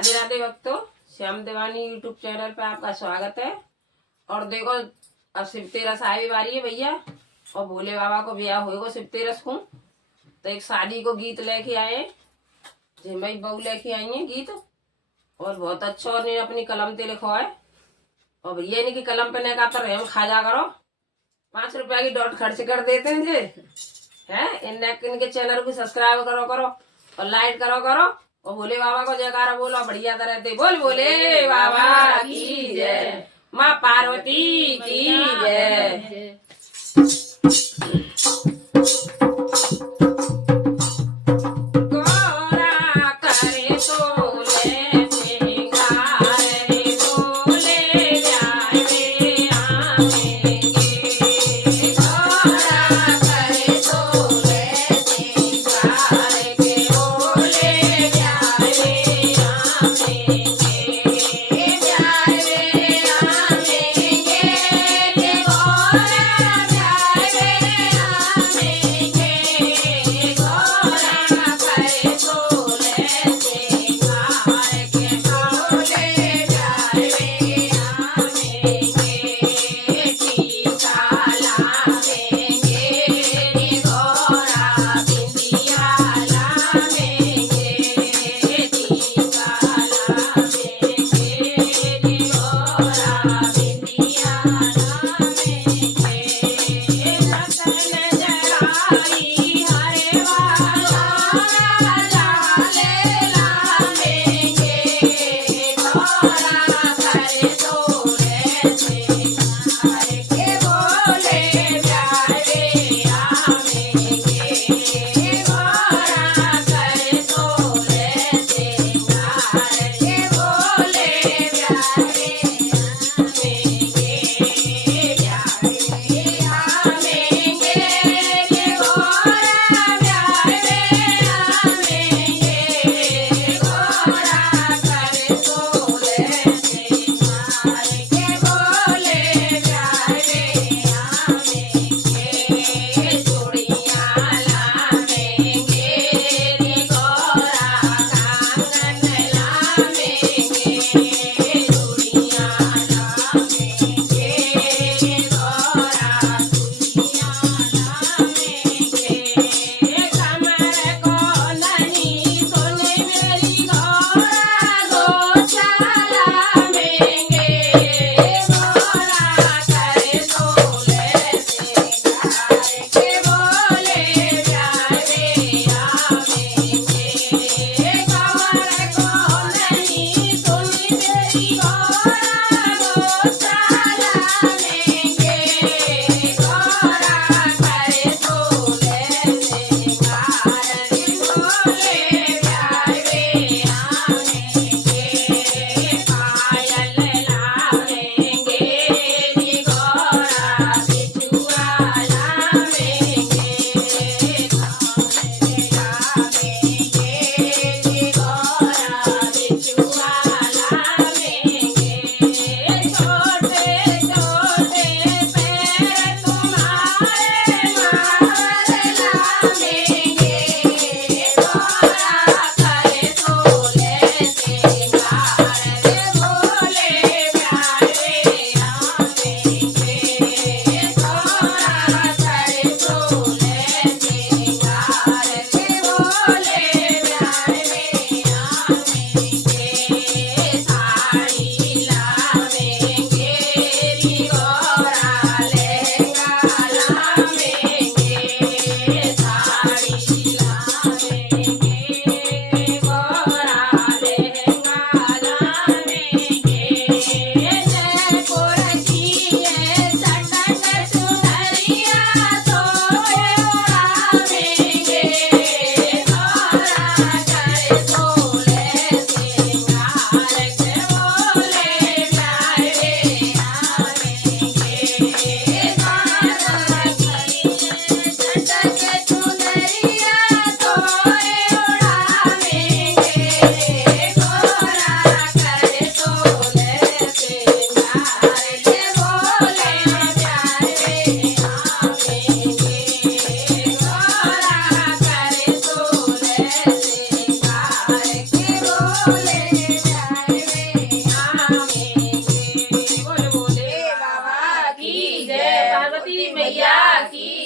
राधे राधे भक्तों, श्याम देवानी YouTube channel पे आपका स्वागत है। और देखो अब शिवतेरस आए बारी है भैया, और भोले बाबा को ब्याह होएगा शिवतेरस को, तो एक शादी को गीत लेके आए, जिम्मई बहू लेके आई है गीत, और बहुत अच्छा और अपनी कलम पे लिखा है। और भैया इनकी कलम पे नहीं कहा तो रहम खा जा करो, 5 रुपया की डॉट खर्च कर देते हैं जे है। इनके चैनल को सब्सक्राइब करो और लाइक करो और भोले बाबा को जयकारा बोलो बढ़िया तरह से। बोल भोले बाबा की जय, माँ पार्वती की जय। पार्वती मैया की